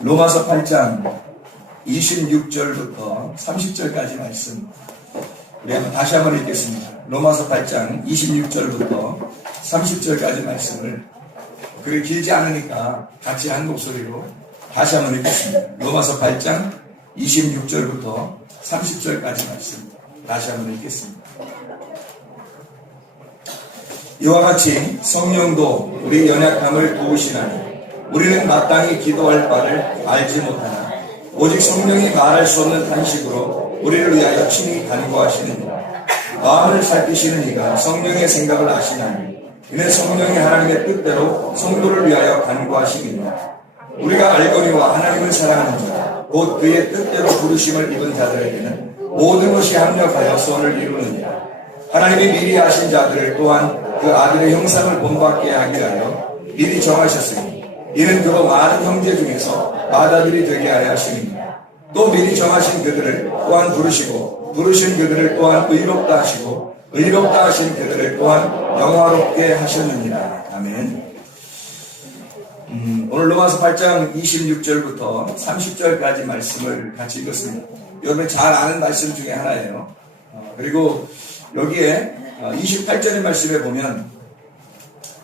로마서 8장 26절부터 30절까지 말씀 우리 다시 한번 읽겠습니다. 로마서 8장 26절부터 30절까지 말씀을 그리 길지 않으니까 같이 한 목소리로 다시 한번 읽겠습니다. 로마서 8장 26절부터 30절까지 말씀 다시 한번 읽겠습니다. 이와 같이 성령도 우리 연약함을 도우시나니 우리는 마땅히 기도할 바를 알지 못하나 오직 성령이 말할 수 없는 탄식으로 우리를 위하여 친히 간구하시느니라. 마음을 살피시는 이가 성령의 생각을 아시나니 이는 성령이 하나님의 뜻대로 성도를 위하여 간구하시느니라. 우리가 알거니와 하나님을 사랑하는 자 곧 그의 뜻대로 부르심을 입은 자들에게는 모든 것이 합력하여 소원을 이루느니라. 하나님이 미리 아신 자들을 또한 그 아들의 형상을 본받게 하기 위하여 미리 정하셨으니 이는 그로 많은 형제 중에서 맏아들이 되게 하려 하시느니라. 또 미리 정하신 그들을 또한 부르시고 부르신 그들을 또한 의롭다 하시고 의롭다 하신 그들을 또한 영화롭게 하셨느니라. 아멘. 오늘 로마서 8장 26절부터 30절까지 말씀을 같이 읽었습니다. 여러분이 잘 아는 말씀 중에 하나예요. 그리고 여기에 28절의 말씀에 보면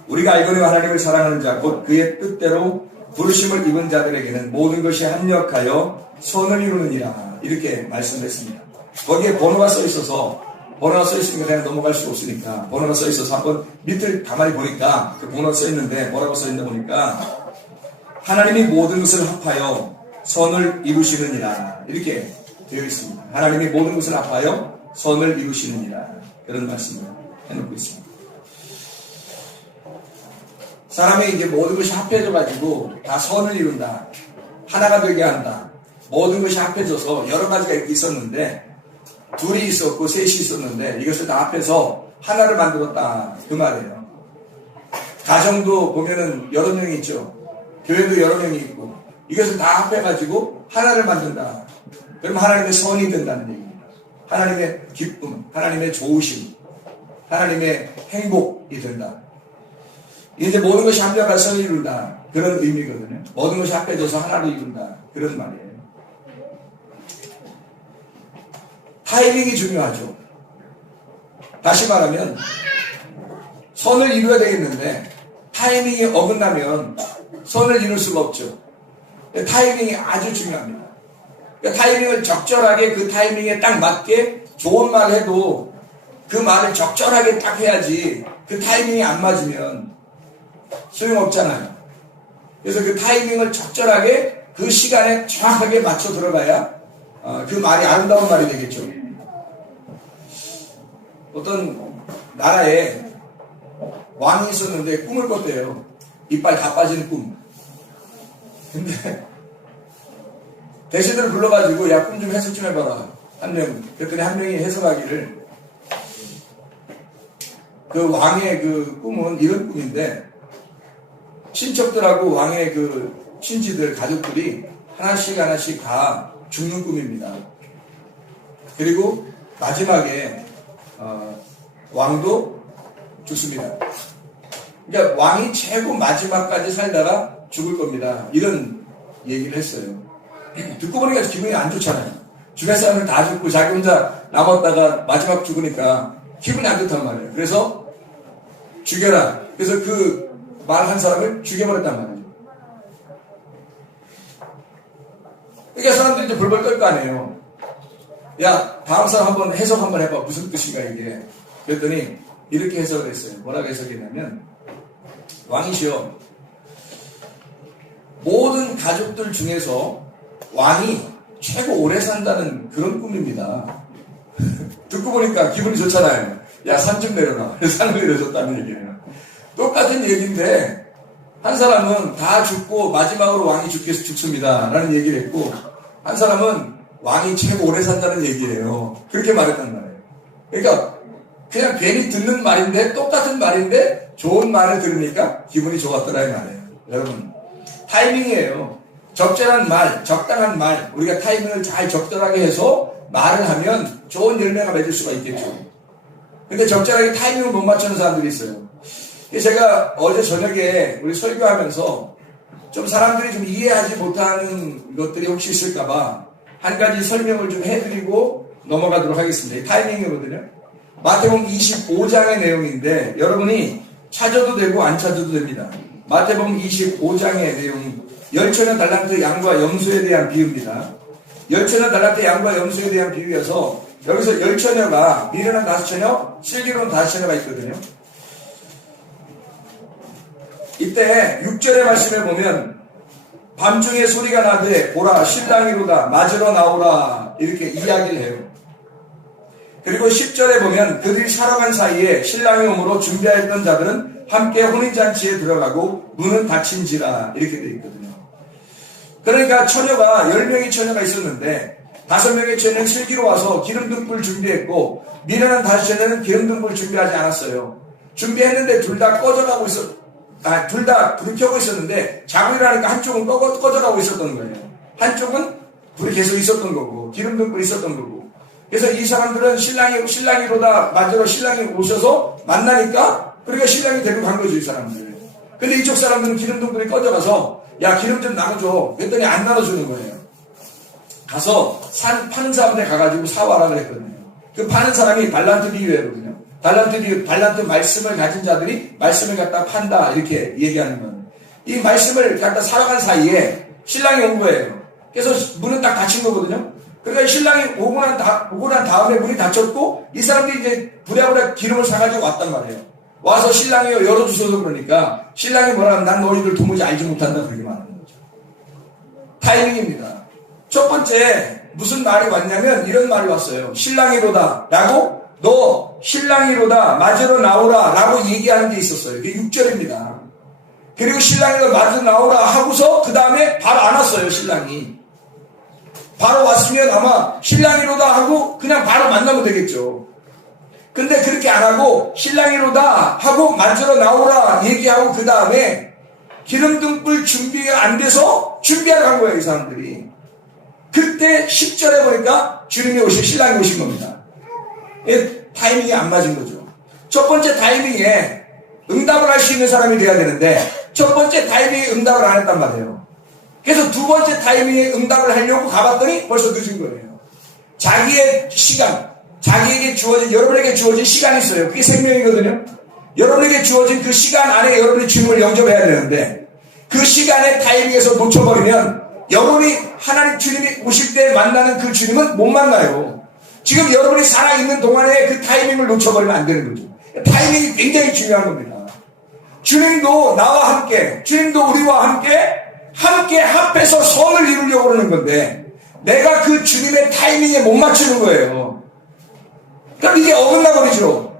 우리가 알거니와 하나님을 사랑하는 자 곧 그의 뜻대로 부르심을 입은 자들에게는 모든 것이 합력하여 선을 이루느니라 이렇게 말씀했습니다. 거기에 번호가 써 있어서 번호가 써 있으니까 그냥 넘어갈 수 없으니까 번호가 써 있어서 한번 밑을 가만히 보니까 그 번호가 써 있는데 뭐라고 써 있나 보니까 하나님이 모든 것을 합하여 선을 이루시느니라 이렇게 되어 있습니다. 하나님이 모든 것을 합하여 선을 이루시느니라 그런 말씀을 해놓고 있습니다. 사람이 이제 모든 것이 합해져가지고 다 선을 이룬다. 하나가 되게 한다. 모든 것이 합해져서 여러 가지가 이렇게 있었는데 둘이 있었고 셋이 있었는데 이것을 다 합해서 하나를 만들었다. 그 말이에요. 가정도 보면은 여러 명이 있죠. 교회도 여러 명이 있고 이것을 다 합해가지고 하나를 만든다. 그럼 하나님의 선이 된다는 얘기입니다. 하나님의 기쁨, 하나님의 좋으심, 하나님의 행복이 된다. 이제 모든 것이 합력할 선을 이룬다. 그런 의미거든요. 모든 것이 합해져서 하나로 이룬다. 그런 말이에요. 타이밍이 중요하죠. 다시 말하면 선을 이루어야 되겠는데 타이밍이 어긋나면 선을 이룰 수가 없죠. 타이밍이 아주 중요합니다. 타이밍을 적절하게 그 타이밍에 딱 맞게 좋은 말을 해도 그 말을 적절하게 딱 해야지 그 타이밍이 안 맞으면 소용없잖아요. 그래서 그 타이밍을 적절하게 그 시간에 정확하게 맞춰 들어가야 그 말이 아름다운 말이 되겠죠. 어떤 나라에 왕이 있었는데 꿈을 꿨대요. 이빨 다 빠지는 꿈. 근데 대신들을 불러가지고 야, 꿈 좀 해석 좀 해봐라. 한 명. 그랬더니 한 명이 해석하기를 그 왕의 그 꿈은 이런 꿈인데 친척들하고 왕의 그 친지들 가족들이 하나씩 하나씩 다 죽는 꿈입니다. 그리고 마지막에 왕도 죽습니다. 그러니까 왕이 최고 마지막까지 살다가 죽을 겁니다. 이런 얘기를 했어요. 듣고 보니까 기분이 안 좋잖아요. 주변 사람들 다 죽고 자기 혼자 남았다가 마지막 죽으니까 기분이 안 좋단 말이에요. 그래서 죽여라. 그래서 그 말 한 사람을 죽여버렸단 말이에요. 그러니까 사람들이 이제 벌벌 떨 거 아니에요. 야, 다음 사람 한번 해석 한번 해봐. 무슨 뜻인가 이게. 그랬더니 이렇게 해석을 했어요. 뭐라고 해석했냐면 왕이시여 모든 가족들 중에서 왕이 최고 오래 산다는 그런 꿈입니다. 듣고 보니까 기분이 좋잖아요. 야, 산 좀 내려놔. 산을 내려줬다는 얘기예요. 똑같은 얘기인데 한 사람은 다 죽고 마지막으로 왕이 죽습니다 라는 얘기를 했고 한 사람은 왕이 최고 오래 산다는 얘기예요. 그렇게 말했단 말이에요. 그러니까 그냥 괜히 듣는 말인데 똑같은 말인데 좋은 말을 들으니까 기분이 좋았더라 이 말이에요. 여러분 타이밍이에요. 적절한 말, 적당한 말 우리가 타이밍을 잘 적절하게 해서 말을 하면 좋은 열매가 맺을 수가 있겠죠. 근데 적절하게 타이밍을 못 맞추는 사람들이 있어요. 제가 어제 저녁에 우리 설교하면서 좀 사람들이 좀 이해하지 못하는 것들이 혹시 있을까봐 한 가지 설명을 좀 해드리고 넘어가도록 하겠습니다. 이 타이밍이거든요. 마태복음 25장의 내용인데 여러분이 찾아도 되고 안 찾아도 됩니다. 마태복음 25장의 내용이 열처녀 달란트 양과 염소에 대한 비유입니다. 열처녀 달란트 양과 염소에 대한 비유여서 여기서 열처녀가 미련한 다섯 처녀, 슬기로운 다섯 처녀가 있거든요. 이때 6절의 말씀에 보면 밤중에 소리가 나되 보라 신랑이로다 맞으러 나오라 이렇게 이야기를 해요. 그리고 10절에 보면 그들이 살아간 사이에 신랑이 오므로 준비하였던 자들은 함께 혼인잔치에 들어가고 문은 닫힌지라 이렇게 되어 있거든요. 그러니까 처녀가 10명의 처녀가 있었는데 5명의 처녀는 슬기로 와서 기름등불 준비했고 미련한 5처녀는 기름등불 준비하지 않았어요. 준비했는데 둘 다 꺼져가고 둘 다 불을 켜고 있었는데 자고 일어나니까 한쪽은 꺼져가고 있었던 거예요. 한쪽은 불이 계속 있었던 거고 기름등불이 있었던 거고. 그래서 이 사람들은 신랑이로다 맞으러 신랑이 오셔서 만나니까 그러니까 신랑이 데리고 간 거죠, 이 사람들. 근데 이쪽 사람들은 기름등불이 꺼져가서 야 기름 좀 나눠줘 그랬더니 안 나눠주는 거예요. 가서 파는 사람한테 가가지고 사와라 그랬거든요. 그 파는 사람이 달란트 비유예거든요. 달란트 말씀을 가진 자들이 말씀을 갖다 판다 이렇게 얘기하는 거예요. 이 말씀을 갖다 살아간 사이에 신랑이 온 거예요. 그래서 문은 딱 닫힌 거거든요. 그러니까 신랑이 오고 난 다음에 문이 닫혔고 이 사람들이 이제 부랴부랴 기름을 사가지고 왔단 말이에요. 와서 신랑이 열어주셔서 그러니까 신랑이 뭐라 하면 난 너희들 도무지 알지 못한다 그렇게 말하는 거죠. 타이밍입니다. 첫 번째 무슨 말이 왔냐면 이런 말이 왔어요. 신랑이로다 라고 너 신랑이로다 맞으러 나오라 라고 얘기하는 게 있었어요. 이게 6절입니다. 그리고 신랑이로 맞으러 나오라 하고서 그 다음에 바로 안 왔어요. 신랑이 바로 왔으면 아마 신랑이로다 하고 그냥 바로 만나면 되겠죠. 근데 그렇게 안 하고 신랑이로다 하고 맞으러 나오라 얘기하고 그 다음에 기름등불 준비가 안 돼서 준비하러 간 거예요. 이 사람들이. 그때 10절에 보니까 주님이 신랑이 오신 겁니다. 타이밍이 안 맞은 거죠. 첫 번째 타이밍에 응답을 할 수 있는 사람이 돼야 되는데 첫 번째 타이밍에 응답을 안 했단 말이에요. 그래서 두 번째 타이밍에 응답을 하려고 가봤더니 벌써 늦은 거예요. 자기의 시간, 여러분에게 주어진 시간이 있어요. 그게 생명이거든요. 여러분에게 주어진 그 시간 안에 여러분이 주님을 영접해야 되는데 그 시간의 타이밍에서 놓쳐버리면 여러분이 하나님 주님이 오실 때 만나는 그 주님은 못 만나요. 지금 여러분이 살아있는 동안에 그 타이밍을 놓쳐버리면 안 되는 거죠. 타이밍이 굉장히 중요한 겁니다. 주님도 나와 함께, 주님도 우리와 함께 합해서 선을 이루려고 그러는 건데 내가 그 주님의 타이밍에 못 맞추는 거예요. 그럼 이게 어긋나버리죠.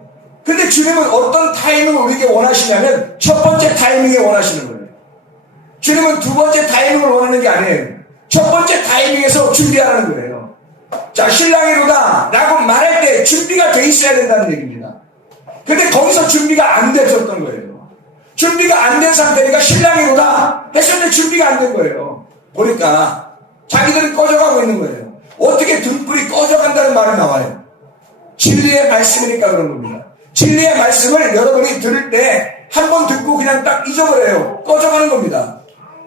근데 주님은 어떤 타이밍을 우리에게 원하시냐면 첫 번째 타이밍에 원하시는 거예요. 주님은 두 번째 타이밍을 원하는 게 아니에요. 첫 번째 타이밍에서 준비하라는 거예요. 자, 신랑이로다 라고 말할 때 준비가 돼 있어야 된다는 얘기입니다. 근데 거기서 준비가 안 됐었던 거예요. 준비가 안 된 상태니까 신랑이로다 했었는데 준비가 안 된 거예요. 보니까 자기들은 꺼져가고 있는 거예요. 어떻게 등불이 꺼져간다는 말이 나와요. 진리의 말씀이니까 그런 겁니다. 진리의 말씀을 여러분이 들을 때 한 번 듣고 그냥 딱 잊어버려요. 꺼져가는 겁니다.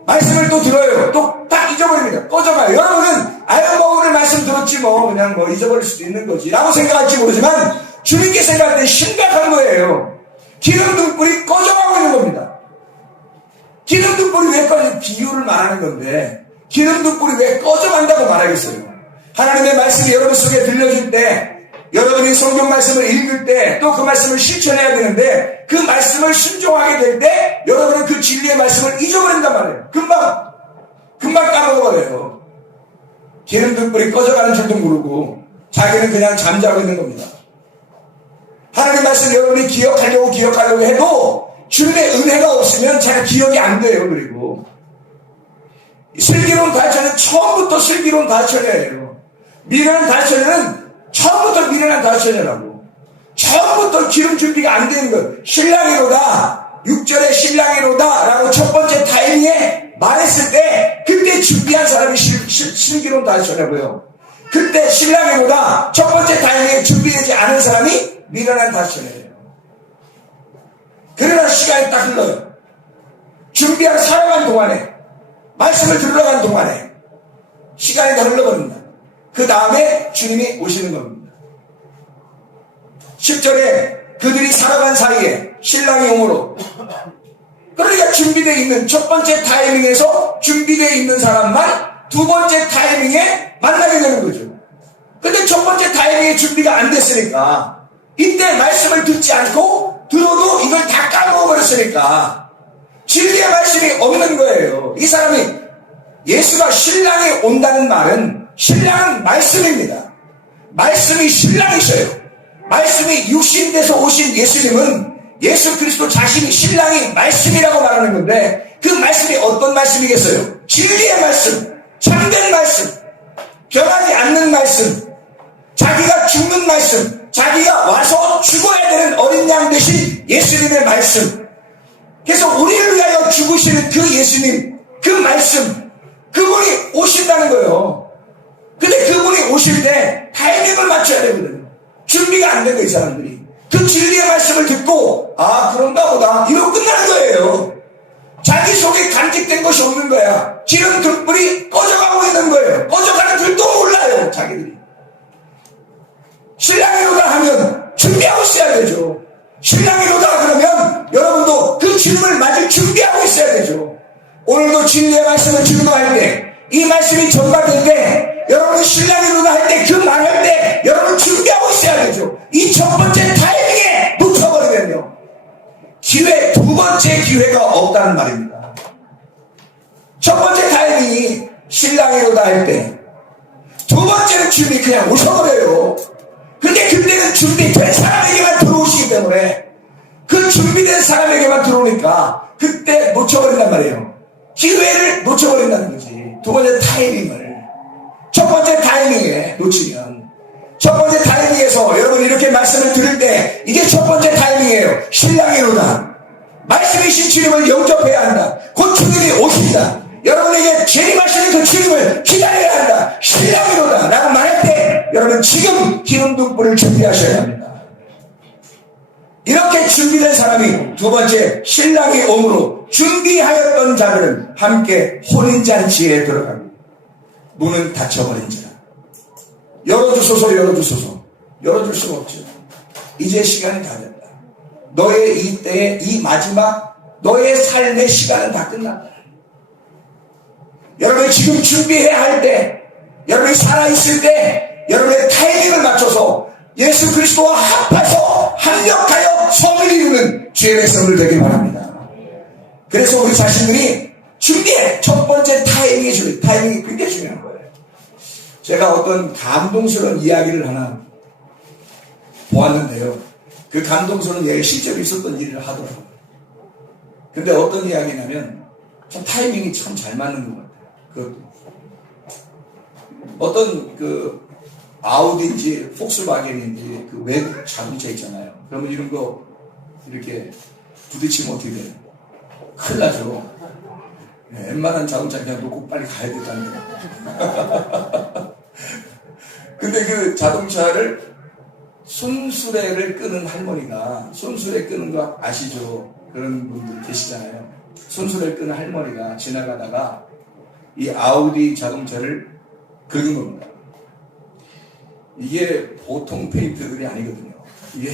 말씀을 또 들어요. 또 딱 잊어버립니다. 꺼져가요. 여러분은 아유 뭐 오늘 말씀 들었지 뭐 그냥 뭐 잊어버릴 수도 있는 거지 라고 생각할지 모르지만 주님께 생각할 때 심각한 거예요. 기름등불이 꺼져가고 있는 겁니다. 기름등불이 왜 꺼져? 비유를 말하는 건데 기름등불이 왜 꺼져간다고 말하겠어요? 하나님의 말씀이 여러분 속에 들려줄 때 여러분이 성경 말씀을 읽을 때 또 그 말씀을 실천해야 되는데 그 말씀을 순종하게 될 때 여러분은 그 진리의 말씀을 잊어버린단 말이에요. 금방 까먹어버려요. 기름등불이 꺼져가는 줄도 모르고 자기는 그냥 잠자고 있는 겁니다. 하나님 말씀 여러분이 기억하려고 해도 주님의 은혜가 없으면 잘 기억이 안 돼요. 그리고 슬기로운 다처녀는 처음부터 슬기로운 다처녀예요. 미련한 다처녀는 처음부터 미련한 다처녀라고. 처음부터 기름 준비가 안 되는 것. 신랑이로다. 6절에 신랑이로다 라고 첫 번째 타이밍에 말했을 때 그때 준비한 사람이 슬기로운 다처녀고요. 그때 신랑이로다 첫 번째 타이밍에 준비되지 않은 사람이 미련한 다처녀예요. 그러나 시간이 딱 흘러요. 준비한 살아간 동안에 말씀을 들으러 가는 동안에 시간이 더 흘러버립니다. 그 다음에 주님이 오시는 겁니다. 10절에 그들이 살아간 사이에 신랑이 오므로, 그러니까 준비되어 있는 첫 번째 타이밍에서 준비되어 있는 사람만 두 번째 타이밍에 만나게 되는 거죠. 근데 첫 번째 타이밍에 준비가 안 됐으니까, 이때 말씀을 듣지 않고 들어도 이걸 다 까먹어버렸으니까 진리의 말씀이 없는 거예요. 이 사람이, 예수가 신랑이 온다는 말은, 신랑은 말씀입니다. 말씀이 신랑이셔요. 말씀이 육신돼서 오신 예수님은 예수 그리스도 자신이 신랑이 말씀이라고 말하는 건데, 그 말씀이 어떤 말씀이겠어요? 진리의 말씀, 참된 말씀, 변하지 않는 말씀, 자기가 죽는 말씀, 자기가 와서 죽어야 되는 어린 양 되신 예수님의 말씀. 그래서 우리를 위하여 죽으시는 그 예수님, 그 말씀, 그분이 오신다는 거예요. 근데 그분이 오실 때 타이밍을 맞춰야 되거든요. 준비가 안 된 거예요, 이 사람들이. 그 진리의 말씀을 듣고, 아, 그런가 보다, 이러고 끝나는 거예요. 자기 속에 간직된 것이 없는 거야. 지금 등불이 꺼져가고 있는 거예요. 꺼져가는 줄도 몰라요, 자기들이. 신랑이로다 하면 준비하고 있어야 되죠. 신랑이로다 그러면 여러분도 그 주님을 맞을 준비하고 있어야 되죠. 오늘도 진리의 말씀을 증거할 때, 이 말씀이 전달될 때, 여러분이 신랑이로다 할 때, 그 말할 때 여러분 준비하고 있어야 되죠. 이 첫 번째 타이밍에 놓쳐버리면요, 기회, 두 번째 기회가 없다는 말입니다. 첫 번째 타이밍이 신랑이로다 할 때, 두 번째는 주님이 그냥 오셔버려요. 근데 그때는 준비된 사람에게만 들어오시기 때문에, 그 준비된 사람에게만 들어오니까 그때 놓쳐버린단 말이에요. 기회를 놓쳐버린다는 거지. 두 번째 타이밍을. 첫 번째 타이밍에 놓치면, 첫 번째 타이밍에서 여러분 이렇게 말씀을 들을 때 이게 첫 번째 타이밍이에요. 신랑이로다. 말씀이신 주님을 영접해야 한다. 곧 주님이 오신다. 여러분에게 재림하시는 그 주님을 기다려야 한다. 신랑이로다 라고 말할 때 여러분 지금 기름등불을 준비하셔야 합니다. 이렇게 준비된 사람이 두 번째 신랑이 오므로 준비하였던 자들은 함께 혼인잔치에 들어갑니다. 문은 닫혀버린지라. 열어주소서, 열어주소서. 열어줄 수가 없죠. 이제 시간이 다 됐다. 너의 이때의 이 마지막 너의 삶의 시간은 다 끝났다. 여러분이 지금 준비해야 할 때, 여러분이 살아있을 때, 여러분의 타이밍을 맞춰서 예수 그리스도와 합해서 합력하여 성을 이루는 주의 백성들 되길 바랍니다. 그래서 우리 자신들이 준비해. 첫 번째 타이밍이 굉장히 중요한 거예요. 제가 어떤 감동스러운 이야기를 하나 보았는데요. 그 감동스러운 이야기 실제로 있었던 일을 하더라고요. 근데 어떤 이야기냐면 참 타이밍이 참 잘 맞는 것 같아요. 어떤 아우디인지 폭스바겐인지 그 외국 자동차 있잖아요. 그러면 이런 거 이렇게 부딪히면 어떻게 돼요? 큰일 나죠. 네, 웬만한 자동차 그냥 놓고 빨리 가야 된다는 거예요. 근데 그 자동차를 손수레를 끄는 할머니가, 손수레 끄는 거 아시죠? 그런 분들 계시잖아요. 손수레를 끄는 할머니가 지나가다가 이 아우디 자동차를 긁은 겁니다. 이게 보통 페인트들이 아니거든요. 이게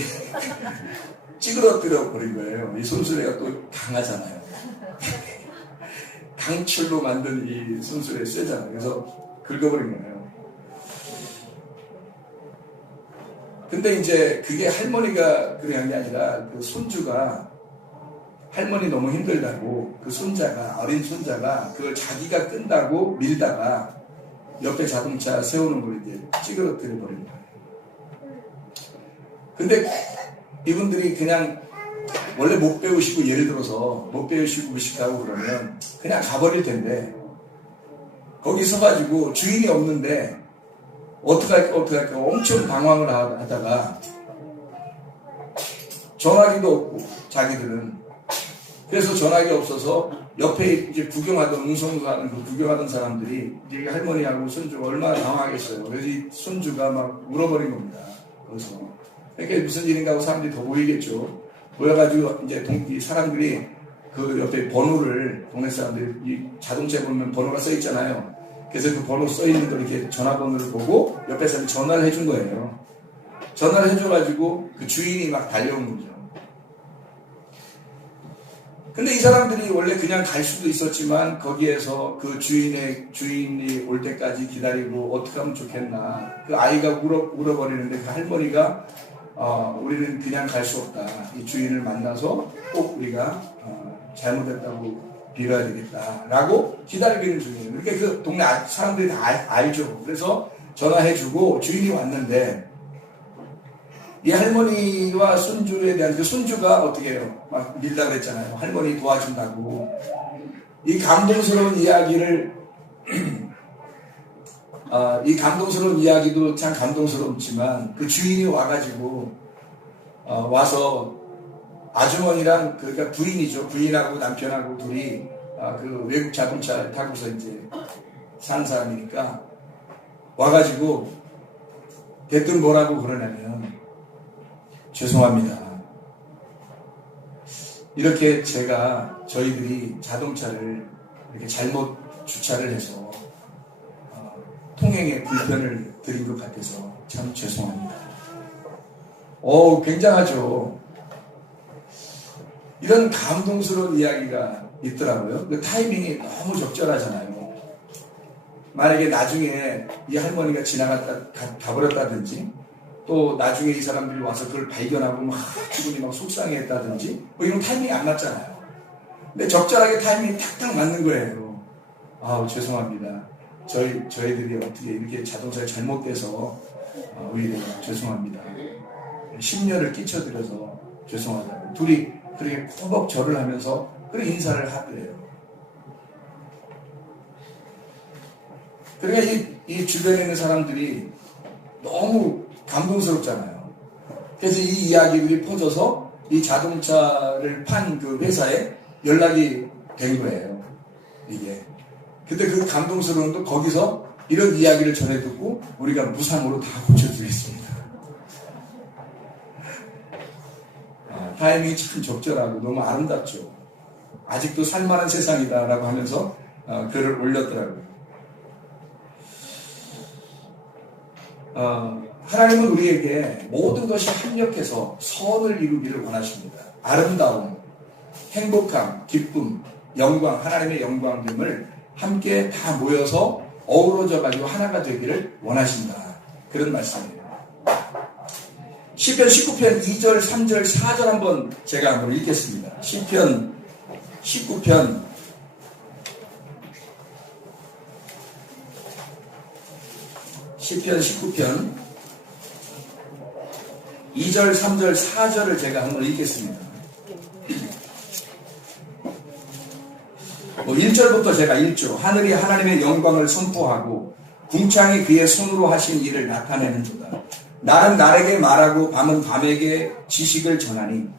찌그러뜨려 버린 거예요. 이 손수레가 또 강하잖아요. 강철로 만든 이 손수레 쇠잖아요. 그래서 긁어버린 거예요. 근데 이제 그게 할머니가 그런 게 아니라 그 손주가, 할머니 너무 힘들다고 그 손자가, 어린 손자가 그걸 자기가 끈다고 밀다가 옆에 자동차 세우는 걸 이제 찌그러뜨려 버린 거예요. 근데 이분들이 그냥 원래 못 배우시고, 예를 들어서 못 배우시고 싶다고 그러면 그냥 가버릴 텐데, 거기 서가지고 주인이 없는데 어떡할까 엄청 방황을 하다가 전화기도 없고 자기들은, 그래서 전화기 없어서 옆에 이제 구경하던, 웅성하는 그 구경하던 사람들이 이제 할머니하고 손주가 얼마나 당황하겠어요. 그래서 이 손주가 막 울어버린 겁니다. 거기서. 그러니까 무슨 일인가 하고 사람들이 더 모이겠죠. 모여가지고 이제 이 사람들이 그 옆에 번호를 동네 사람들이 이 자동차에 보면 번호가 써 있잖아요. 그래서 그 번호 써 있는 걸 이렇게 전화번호를 보고 옆에 사람이 전화를 해준 거예요. 전화를 해줘가지고 그 주인이 막 달려온 거죠. 근데 이 사람들이 원래 그냥 갈 수도 있었지만 거기에서 그 주인이 올 때까지 기다리고 어떻게 하면 좋겠나. 그 아이가 울어버리는데 그 할머니가 우리는 그냥 갈 수 없다. 이 주인을 만나서 꼭 우리가 잘못했다고 빌어야 되겠다라고 기다리고 있는 중이에요. 그러니까 그 동네 사람들이 다 알죠. 그래서 전화해주고 주인이 왔는데 이 할머니와 손주에 대한 그 손주가 어떻게 해요? 막 밀다 그랬잖아요. 할머니 도와준다고. 이 감동스러운 이야기를 이 감동스러운 이야기도 참 감동스럽지만 그 주인이 와가지고 와서 아주머니랑 그러니까 부인이죠. 부인하고 남편하고 둘이 그 외국 자동차 타고서 이제 사는 사람이니까 와가지고 대뜸 뭐라고 그러냐면 죄송합니다. 이렇게 저희들이 자동차를 이렇게 잘못 주차를 해서 통행에 불편을 드린 것 같아서 참 죄송합니다. 굉장하죠. 이런 감동스러운 이야기가 있더라고요. 그 타이밍이 너무 적절하잖아요. 만약에 나중에 이 할머니가 가버렸다든지 또 나중에 이 사람들이 와서 그걸 발견하고 막 기분이 막 속상해했다든지 뭐 이런 타이밍이 안 맞잖아요. 근데 적절하게 타이밍이 탁탁 맞는 거예요. 죄송합니다. 저희들이 어떻게 이렇게 자동차에 잘못돼서 오히려 죄송합니다. 심려를 끼쳐드려서 죄송하다고. 둘이 그렇게 꼬박 절을 하면서 그렇게 인사를 하더래요. 그러니까 이 주변에 있는 사람들이 너무 감동스럽잖아요. 그래서 이 이야기들이 퍼져서 이 자동차를 판 그 회사에 연락이 된 거예요. 이게. 근데 그 감동스러운 또 거기서 이런 이야기를 전해 듣고 우리가 무상으로 다 고쳐드리겠습니다. 타이밍이 참 적절하고 너무 아름답죠. 아직도 살만한 세상이다라고 하면서 글을 올렸더라고요. 하나님은 우리에게 모든 것이 합력해서 선을 이루기를 원하십니다. 아름다움, 행복함, 기쁨, 영광, 하나님의 영광됨을 함께 다 모여서 어우러져 가지고 하나가 되기를 원하신다. 그런 말씀이에요. 시편 19편 2절, 3절, 4절 한번 제가 한번 읽겠습니다. 시편 19편 2절, 3절, 4절을 제가 한번 읽겠습니다. 1절부터 제가 읽죠. 하늘이 하나님의 영광을 선포하고 궁창이 그의 손으로 하신 일을 나타내는도다. 날은 날에게 말하고 밤은 밤에게 지식을 전하니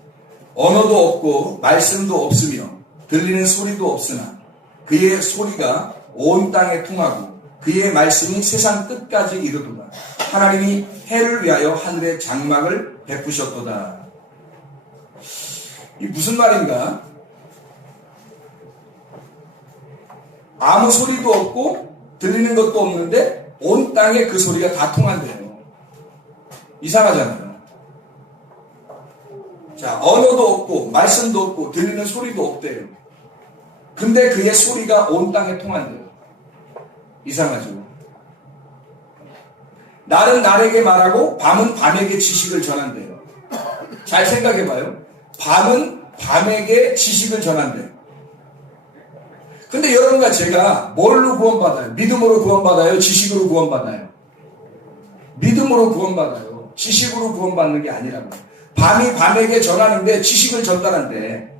언어도 없고 말씀도 없으며 들리는 소리도 없으나 그의 소리가 온 땅에 통하고 그의 말씀이 세상 끝까지 이르도다. 하나님이 해를 위하여 하늘의 장막을 베푸셨도다. 이 무슨 말인가? 아무 소리도 없고 들리는 것도 없는데 온 땅에 그 소리가 다 통한대요. 이상하잖아요. 자, 언어도 없고 말씀도 없고 들리는 소리도 없대요. 근데 그의 소리가 온 땅에 통한대요. 이상하죠. 날은 날에게 말하고 밤은 밤에게 지식을 전한대요. 잘 생각해봐요. 밤은 밤에게 지식을 전한대요. 근데 여러분과 제가 뭘로 구원받아요? 믿음으로 구원받아요? 지식으로 구원받아요? 믿음으로 구원받아요. 지식으로 구원받는 게 아니라고. 밤이 밤에게 전하는데 지식을 전달한대.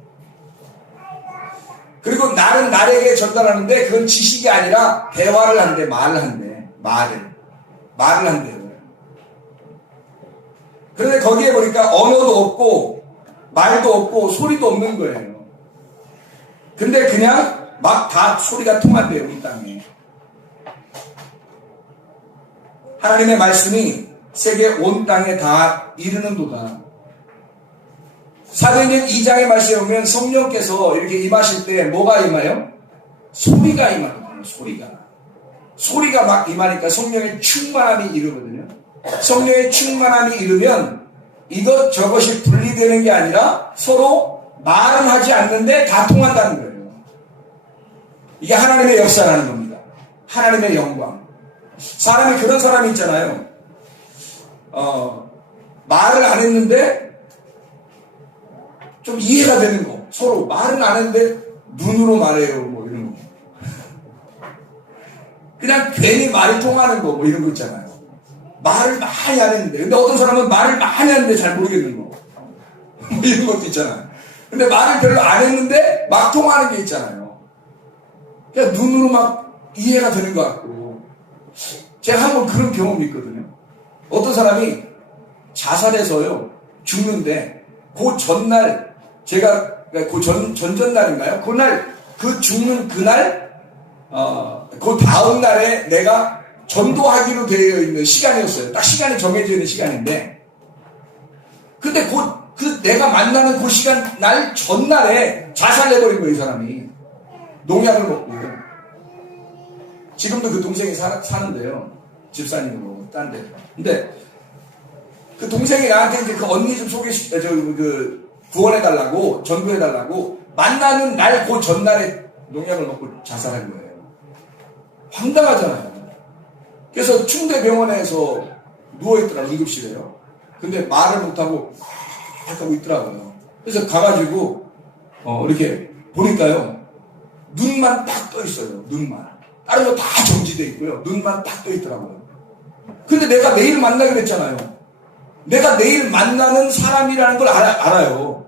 그리고 날은 날에게 전달하는데 그건 지식이 아니라 대화를 한대. 말을 한대. 말을 한대요. 그런데 거기에 보니까 언어도 없고 말도 없고 소리도 없는 거예요. 근데 그냥 막 다 소리가 통한대요. 이 땅에. 하나님의 말씀이 세계 온 땅에 다 이르는도다. 사도행전 2장의 말씀에 보면 성령께서 이렇게 임하실 때 뭐가 임해요? 소리가 임하거든요. 소리가 막 임하니까 성령의 충만함이 이르거든요. 성령의 충만함이 이르면 이것저것이 분리되는 게 아니라 서로 말은 하지 않는데 다 통한다는 거예요. 이게 하나님의 역사라는 겁니다. 하나님의 영광. 사람이 그런 사람이 있잖아요. 말을 안 했는데 좀 이해가 되는 거. 서로 말은 안 했는데 눈으로 말해요. 뭐 이런 거. 그냥 괜히 말이 통하는 거. 뭐 이런 거 있잖아요. 말을 많이 안 했는데. 근데 어떤 사람은 말을 많이 하는데 잘 모르겠는 거. 뭐 이런 것도 있잖아요. 근데 말을 별로 안 했는데 막 통하는 게 있잖아요. 그냥 눈으로 막 이해가 되는 것 같고. 제가 한번 그런 경험이 있거든요. 어떤 사람이 자살해서요, 죽는데, 그 전날, 제가, 그 전전날인가요? 그날, 그 죽는 그날, 그 다음날에 내가 전도하기로 되어 있는 시간이었어요. 딱 시간이 정해져 있는 시간인데, 근데 내가 만나는 그 시간, 날 전날에 자살해버린 거예요, 이 사람이. 농약을 먹고. 지금도 그 동생이 사는데요. 집사님으로, 딴 데. 근데, 그 동생이 나한테 이제 그 언니 좀 구원해달라고, 전도해달라고, 만나는 날, 그 전날에 농약을 먹고 자살한 거예요. 황당하잖아요. 그래서 충대병원에서 누워있더라고요, 응급실에요. 근데 말을 못하고, 하고 있더라고요. 그래서 가가지고, 이렇게 보니까요, 눈만 딱 떠 있어요, 눈만. 다른 거 다 정지돼 있고요, 눈만 딱 떠 있더라고요. 근데 내가 내일 만나기로 했잖아요. 내가 내일 만나는 사람이라는 걸 알아요.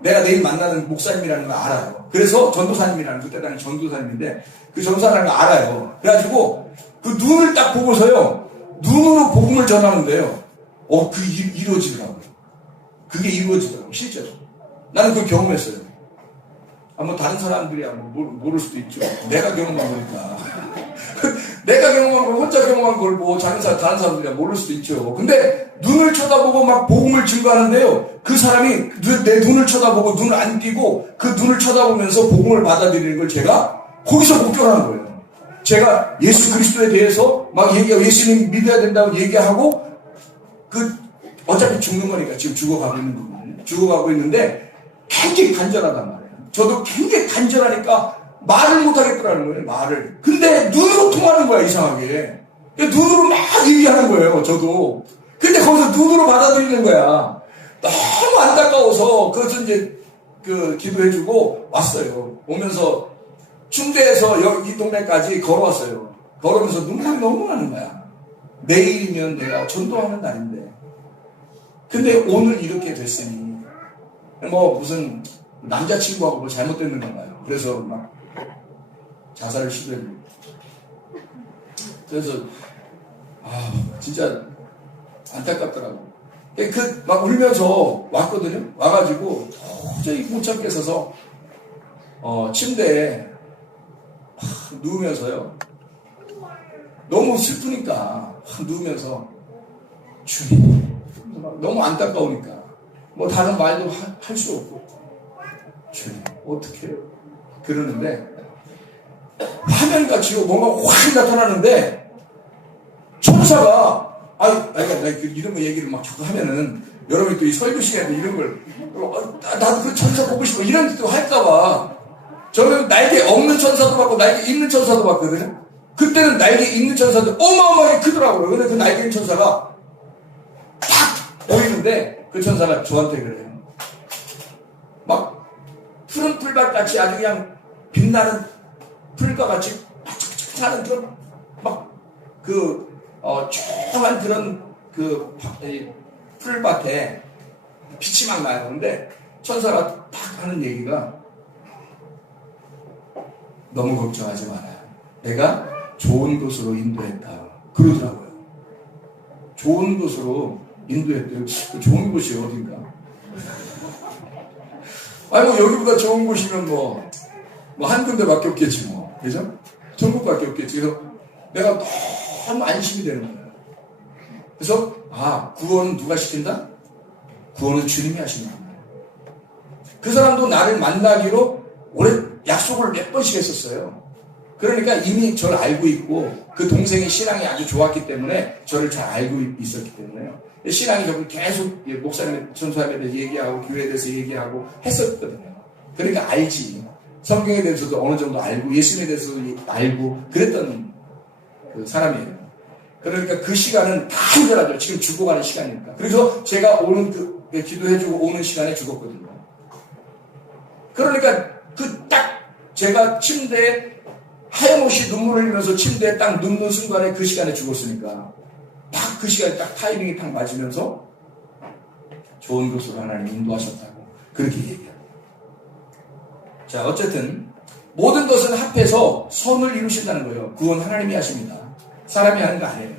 내가 내일 만나는 목사님이라는 걸 알아요. 그래서 전도사님이라는, 그때 당시 전도사님인데, 그 전도사라는 걸 알아요. 그래가지고, 그 눈을 딱 보고서요, 눈으로 복음을 전하는데요, 이루어지더라고요. 그게 이루어지더라고요, 실제로. 나는 그걸 경험했어요. 뭐 다른 사람들이야 모를 수도 있죠. 내가 경험한 거니까. 내가 경험한 걸, 혼자 경험한 걸 뭐 다른 사람들이야 모를 수도 있죠. 근데 눈을 쳐다보고 막 복음을 증거하는데요, 그 사람이 내 눈을 쳐다보고 눈을 안 띄고 그 눈을 쳐다보면서 복음을 받아들이는 걸 제가 거기서 목격하는 거예요. 제가 예수 그리스도에 대해서 막 얘기하고, 예수님 믿어야 된다고 얘기하고, 어차피 죽는 거니까 지금 죽어가고 있는 거거든요. 죽어가고 있는데 굉장히 간절하단 말이에요. 저도 굉장히 간절하니까 말을 못하겠더라는 거예요, 말을. 근데 눈으로 통하는 거야, 이상하게. 눈으로 막 얘기하는 거예요, 저도. 근데 거기서 눈으로 받아들이는 거야. 너무 안타까워서, 그것을 이제, 기도해주고 왔어요. 오면서, 충대에서 이 동네까지 걸어왔어요. 걸으면서 눈물이 너무 나는 거야. 내일이면 내가 전도하는 날인데. 근데 오늘 이렇게 됐으니, 무슨, 남자친구하고 뭐 잘못됐는 건가요? 그래서 막 자살을 시도했고. 그래서 진짜 안타깝더라고. 막 울면서 왔거든요. 와가지고 도저히 못 참겠어서 침대에 누우면서요. 너무 슬프니까 누우면서 주님, 너무 안타까우니까 뭐 다른 말도 할 수 없고, 주님 어떻게 해요? 그러는데 화면같이 뭔가 확 나타나는데 천사가 나 이런 거 얘기를 막 자꾸 하면은 여러분이 또 이 설교 시간에 이런 걸 나도 그 천사 보고 싶어 이런 짓도 할까봐, 저는 날개 없는 천사도 봤고 날개 있는 천사도 봤거든요. 그때는 날개 있는 천사도 어마어마하게 크더라고요. 근데 그 날개 있는 천사가 탁 보이는데 그 천사가 저한테 그래요. 막 푸른 풀밭같이 아주 그냥 빛나는 풀과 같이 하는 그런 조용한 그런 풀밭에 빛이 막 나요. 근데 천사가 딱 하는 얘기가, 너무 걱정하지 말아요. 내가 좋은 곳으로 인도했다. 그러더라고요. 좋은 곳으로 인도했대요. 좋은 곳이 어딘가? 여기보다 좋은 곳이면 한 군데밖에 없겠지 뭐. 그죠? 전국밖에 없겠지. 그래서 내가 너무 안심이 되는 거예요. 그래서, 구원은 누가 시킨다? 구원은 주님이 하시는 거예요. 그 사람도 나를 만나기로 오래 약속을 몇 번씩 했었어요. 그러니까 이미 저를 알고 있고 그 동생의 신앙이 아주 좋았기 때문에 저를 잘 알고 있었기 때문에요. 신앙이 저를 계속 목사님, 전사님에 대해서 얘기하고 교회에 대해서 얘기하고 했었거든요. 그러니까 알지. 성경에 대해서도 어느 정도 알고 예수님에 대해서도 알고 그랬던 그 사람이에요. 그러니까 그 시간은 다 힘들어하죠. 지금 죽어가는 시간이니까. 그래서 제가 오는 기도해주고 오는 시간에 죽었거든요. 그러니까 딱 제가 침대에 하염없이 눈물을 흘리면서 침대에 딱 눕는 순간에 그 시간에 죽었으니까 딱 그 시간에 딱 타이밍이 딱 맞으면서 좋은 것으로 하나님 인도하셨다고 그렇게 얘기합니다. 자, 어쨌든 모든 것은 합해서 선을 이루신다는 거예요. 그건 하나님이 하십니다. 사람이 하는 거 아니에요.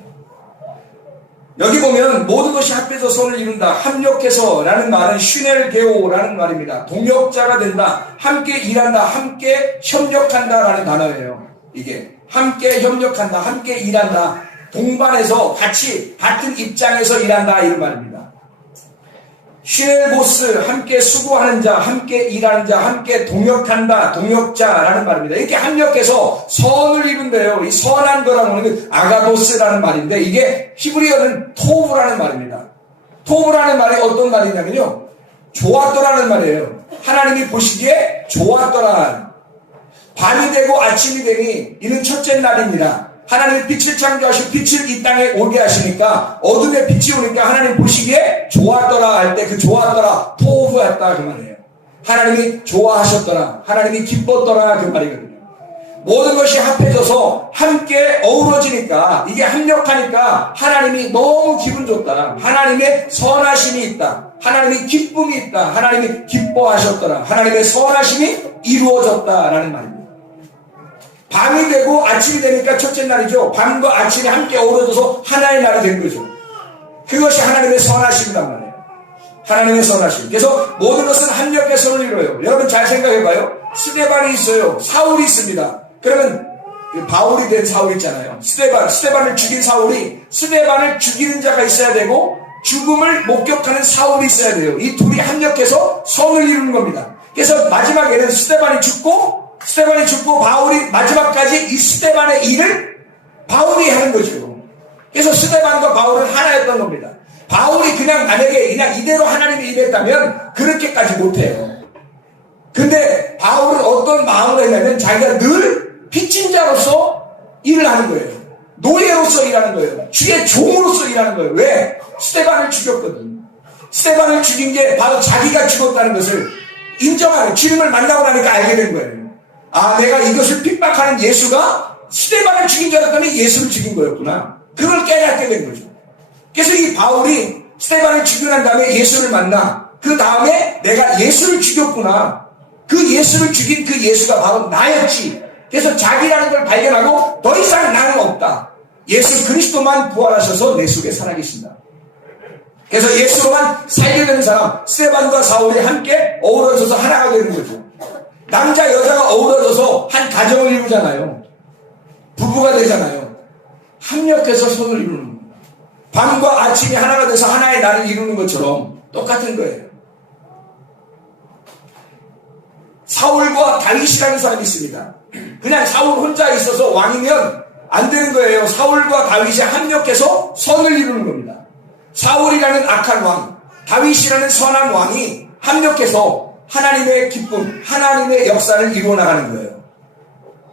여기 보면 모든 것이 합해서 선을 이룬다. 합력해서 라는 말은 슈넬게오라는 말입니다. 동역자가 된다. 함께 일한다. 함께 협력한다 라는 단어예요. 이게 함께 협력한다. 함께 일한다. 동반해서 같이 같은 입장에서 일한다 이런 말입니다. 슈넬보스 함께 수고하는 자, 함께 일하는 자, 함께 동역한다, 동역자라는 말입니다. 이렇게 합력해서 선을 이룬대요. 이 선한 거라는 거는 아가도스라는 말인데 이게 히브리어는 토브라는 말입니다. 토브라는 말이 어떤 말이냐면요, 좋았더라는 말이에요. 하나님이 보시기에 좋았더라. 밤이 되고 아침이 되니 이는 첫째 날입니다. 하나님이 빛을 창조하시고 빛을 이 땅에 오게 하시니까 어둠에 빛이 오니까 하나님 보시기에 좋았더라 할 때 그 좋았더라 토브했다 그 말이에요. 하나님이 좋아하셨더라, 하나님이 기뻤더라 그 말이거든요. 모든 것이 합해져서 함께 어우러지니까 이게 합력하니까 하나님이 너무 기분 좋다, 하나님의 선하심이 있다, 하나님의 기쁨이 있다, 하나님이 기뻐하셨더라, 하나님의 선하심이 이루어졌다라는 말입니다. 밤이 되고 아침이 되니까 첫째 날이죠. 밤과 아침이 함께 어우러져서 하나의 날이 된 거죠. 그것이 하나님의 선하심이란 말이에요. 하나님의 선하심. 그래서 모든 것은 합력의 선을 이루어요. 여러분 잘 생각해봐요. 스데반이 있어요. 사울이 있습니다. 그러면 바울이 된 사울 있잖아요. 스데반을 죽인 사울이, 스데반을 죽이는 자가 있어야 되고 죽음을 목격하는 사울이 있어야 돼요. 이 둘이 합력해서 선을 이루는 겁니다. 그래서 마지막에는 스데반이 죽고 바울이 마지막까지 이 스데반의 일을 바울이 하는 거죠. 그래서 스데반과 바울은 하나였던 겁니다. 바울이 만약에 이대로 하나님이 일했다면 그렇게까지 못해요. 근데 바울은 어떤 마음으로 했냐면 자기가 늘 빚진 자로서 일을 하는 거예요. 노예로서 일하는 거예요. 주의 종으로서 일하는 거예요. 왜? 스데반을 죽였거든. 스데반을 죽인 게 바로 자기가 죽었다는 것을 인정하는, 주님을 만나고 나니까 알게 된 거예요. 아, 내가 이것을 핍박하는 예수가 스데반을 죽인 줄 알았더니 예수를 죽인 거였구나. 그걸 깨닫게 된 거죠. 그래서 이 바울이 스데반을 죽이고 난 다음에 예수를 만나. 그 다음에 내가 예수를 죽였구나. 그 예수를 죽인 그 예수가 바로 나였지. 그래서 자기라는 걸 발견하고 더 이상 나는 없다. 예수 그리스도만 부활하셔서 내 속에 살아계신다. 그래서 예수로만 살게 되는 사람, 스데반과 사울이 함께 어우러져서 하나가 되는 거죠. 남자 여자가 어우러져서 한 가정을 이루잖아요. 부부가 되잖아요. 합력해서 선을 이루는 겁니다. 밤과 아침이 하나가 돼서 하나의 날을 이루는 것처럼 똑같은 거예요. 사울과 다윗이라는 사람이 있습니다. 그냥 사울 혼자 있어서 왕이면 안 되는 거예요. 사울과 다윗이 합력해서 선을 이루는 겁니다. 사울이라는 악한 왕, 다윗이라는 선한 왕이 합력해서 하나님의 기쁨, 하나님의 역사를 이루어 나가는 거예요.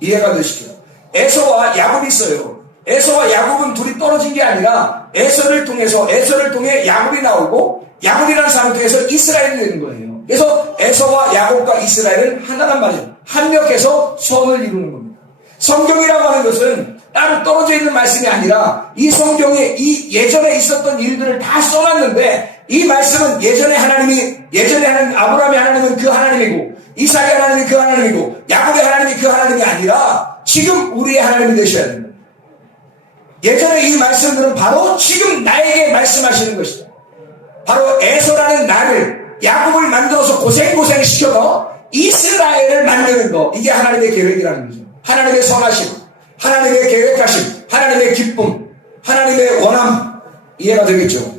이해가 되시죠? 에서와 야곱이 있어요. 에서와 야곱은 둘이 떨어진 게 아니라 에서를 통해 야곱이 나오고 야곱이라는 사람을 통해서 이스라엘이 되는 거예요. 그래서 에서와 야곱과 이스라엘은 하나란 말이에요. 합력해서 선을 이루는 겁니다. 성경이라고 하는 것은 따로 떨어져 있는 말씀이 아니라 이 성경에 이 예전에 있었던 일들을 다 써놨는데 이 말씀은 예전에 하나님 아브라함의 하나님은 그 하나님이고 이삭의 하나님이 그 하나님이고 야곱의 하나님이 그 하나님이 아니라 지금 우리의 하나님이 되셔야 됩니다. 예전에 이 말씀들은 바로 지금 나에게 말씀하시는 것이다. 바로 에서라는 나를 야곱을 만들어서 고생 시켜서 이스라엘을 만드는 거, 이게 하나님의 계획이라는 거죠. 하나님의 선하심, 하나님의 계획하심, 하나님의 기쁨, 하나님의 원함, 이해가 되겠죠?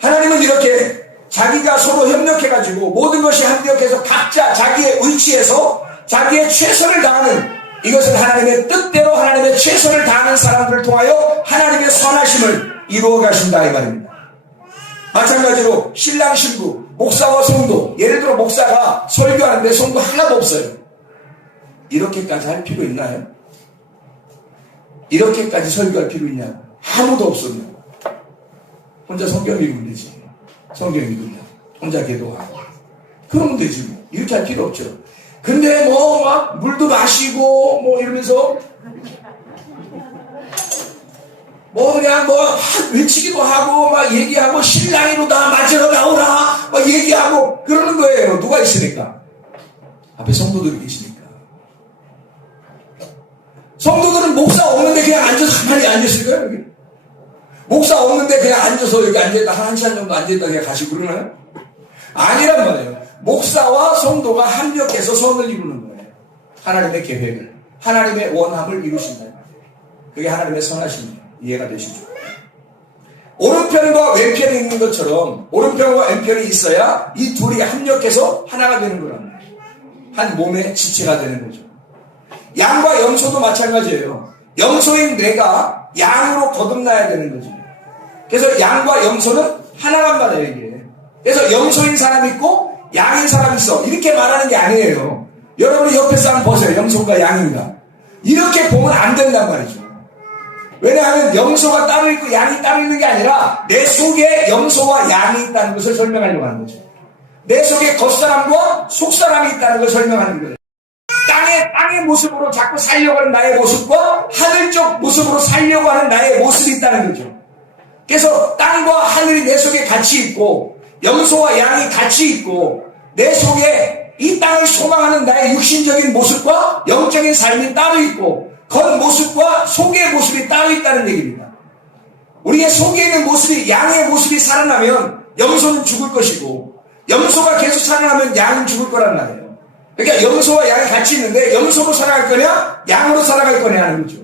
하나님은 이렇게 자기가 서로 협력해가지고 모든 것이 합력해서 각자 자기의 위치에서 자기의 최선을 다하는, 이것은 하나님의 뜻대로 하나님의 최선을 다하는 사람들을 통하여 하나님의 선하심을 이루어 가신다 이 말입니다. 마찬가지로 신랑 신부, 목사와 성도, 예를 들어 목사가 설교하는데 성도 하나도 없어요. 이렇게까지 할 필요 있나요? 이렇게까지 설교할 필요 있냐고. 아무도 없었냐. 혼자 성경 읽으면 되지. 성경 읽으면 혼자 기도하고 그러면 되지 뭐. 이렇게 할 필요 없죠. 근데 뭐 막 물도 마시고 뭐 이러면서 뭐 그냥 뭐 외치기도 하고 막 얘기하고 신랑이로다 맞으러 나오라 막 얘기하고 그러는 거예요. 누가 있으니까? 앞에 성도들이 계시니까. 성도들은 목사 없는데 그냥 앉아서 가만히 앉았을까요? 여기? 목사 없는데 그냥 앉아서 여기 앉아있다 한 시간 정도 앉아있다 그냥 가시고 그러나요? 아니란 말이에요. 목사와 성도가 합력해서 선을 이루는 거예요. 하나님의 계획을, 하나님의 원함을 이루신다. 그게 하나님의 선하심이에요. 이해가 되시죠? 오른편과 왼편이 있는 것처럼 오른편과 왼편이 있어야 이 둘이 합력해서 하나가 되는 거란 말이에요. 한 몸의 지체가 되는 거죠. 양과 염소도 마찬가지예요. 염소인 내가 양으로 거듭나야 되는 거죠. 그래서 양과 염소는 하나란 말이에요, 이게. 그래서 염소인 사람이 있고 양인 사람이 있어. 이렇게 말하는 게 아니에요. 여러분이 옆에 사람 보세요. 염소가 양인가. 이렇게 보면 안 된단 말이죠. 왜냐하면 염소가 따로 있고 양이 따로 있는 게 아니라 내 속에 염소와 양이 있다는 것을 설명하려고 하는 거죠. 내 속에 겉사람과 속사람이 있다는 것을 설명하는 거예요. 땅의 모습으로 자꾸 살려고 하는 나의 모습과 하늘적 모습으로 살려고 하는 나의 모습이 있다는 거죠. 그래서 땅과 하늘이 내 속에 같이 있고 염소와 양이 같이 있고 내 속에 이 땅을 소망하는 나의 육신적인 모습과 영적인 삶이 따로 있고 겉모습과 속의 모습이 따로 있다는 얘기입니다. 우리의 속에 있는 모습이 양의 모습이 살아나면 염소는 죽을 것이고 염소가 계속 살아나면 양은 죽을 거란 말이에요. 그러니까 염소와 양이 같이 있는데 염소로 살아갈 거냐 양으로 살아갈 거냐 하는 거죠.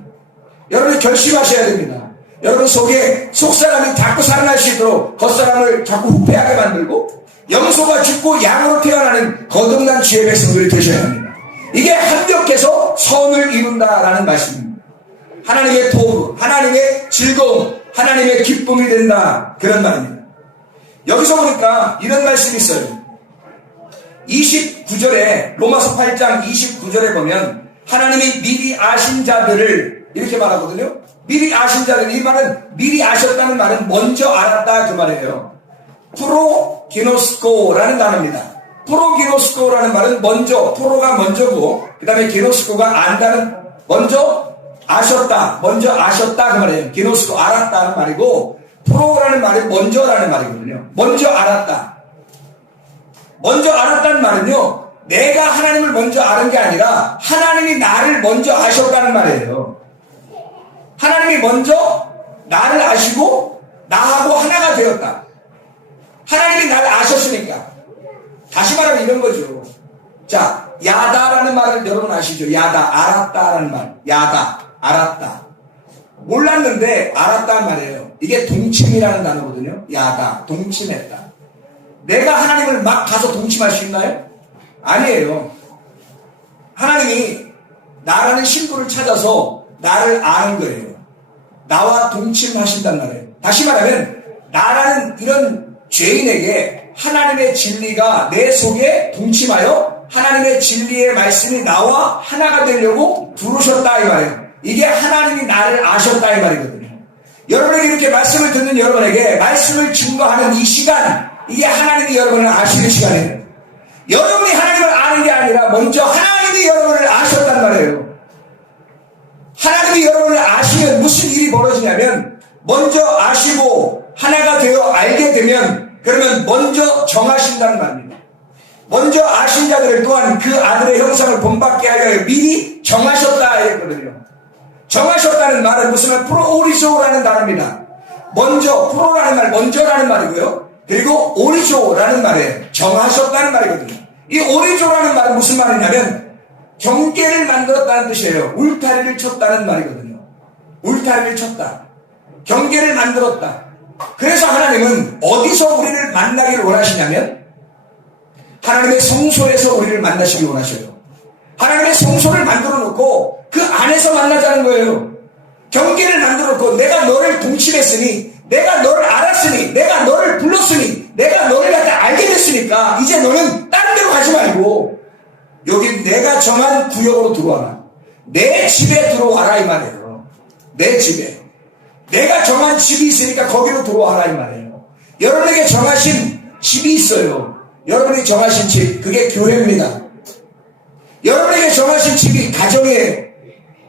여러분이 결심하셔야 됩니다. 여러분 속에 속사람이 자꾸 살아날 수 있도록 겉사람을 자꾸 후패하게 만들고 염소가 죽고 양으로 태어나는 거듭난 주의 백성들이 되셔야 합니다. 이게 합력해서 선을 이룬다라는 말씀입니다. 하나님의 도구, 하나님의 즐거움, 하나님의 기쁨이 된다 그런 말입니다. 여기서 보니까 이런 말씀이 있어요. 29절에 로마서 8장 29절에 보면 하나님이 미리 아신 자들을 이렇게 말하거든요. 미리 아신 자들, 이 말은 미리 아셨다는 말은 먼저 알았다 그 말이에요. 프로기노스코라는 단어입니다. 프로기노스코라는 말은 먼저, 프로가 먼저고 그 다음에 기노스코가 안다는, 먼저 아셨다 그 말이에요. 기노스코 알았다는 말이고 프로라는 말이 먼저라는 말이거든요. 먼저 알았다. 먼저 알았다는 말은요, 내가 하나님을 먼저 아는 게 아니라 하나님이 나를 먼저 아셨다는 말이에요. 하나님이 먼저 나를 아시고 나하고 하나가 되었다. 하나님이 나를 아셨으니까. 다시 말하면 이런 거죠. 자, 야다라는 말을 여러분 아시죠? 야다, 알았다라는 말. 야다, 알았다. 몰랐는데 알았다는 말이에요. 이게 동침이라는 단어거든요. 야다, 동침했다. 내가 하나님을 막 가서 동침할 수 있나요? 아니에요. 하나님이 나라는 신부를 찾아서 나를 아는 거예요. 나와 동침하신단 말이에요. 다시 말하면 나라는 이런 죄인에게 하나님의 진리가 내 속에 동침하여 하나님의 진리의 말씀이 나와 하나가 되려고 부르셨다 이 말이에요. 이게 하나님이 나를 아셨다 이 말이거든요. 여러분에게 이렇게 말씀을 듣는 여러분에게 말씀을 증거하는 이 시간, 이게 하나님이 여러분을 아시는 시간이에요. 여러분이 하나님을 아는 게 아니라 먼저 하나님이 여러분을 아셨단 말이에요. 하나님이 여러분을 아시면 무슨 일이 벌어지냐면 먼저 아시고 하나가 되어 알게 되면 그러면 먼저 정하신다는 말입니다. 먼저 아신 자들을 또한 그 아들의 형상을 본받게 하여 미리 정하셨다 했거든요. 정하셨다는 말은 무슨 말? 프로오리조라는 단어입니다. 먼저, 프로라는 말, 먼저라는 말이고요. 그리고 오리조라는 말에 정하셨다는 말이거든요. 이 오리조라는 말은 무슨 말이냐면 경계를 만들었다는 뜻이에요. 울타리를 쳤다는 말이거든요. 울타리를 쳤다. 경계를 만들었다. 그래서 하나님은 어디서 우리를 만나기를 원하시냐면 하나님의 성소에서 우리를 만나시길 원하셔요. 하나님의 성소를 만들어 놓고 그 안에서 만나자는 거예요. 경계를 만들어 놓고 내가 너를 동침했으니, 내가 너를 알았으니, 내가 너를 불렀으니, 내가 너를 갖다 알게 됐으니까 이제 너는 다른 데로 가지 말고 여기 내가 정한 구역으로 들어와라. 내 집에 들어와라 이 말이에요. 내 집에. 내가 정한 집이 있으니까 거기로 들어와라 이 말이에요. 여러분에게 정하신 집이 있어요. 여러분이 정하신 집, 그게 교회입니다. 여러분에게 정하신 집이 가정이에요.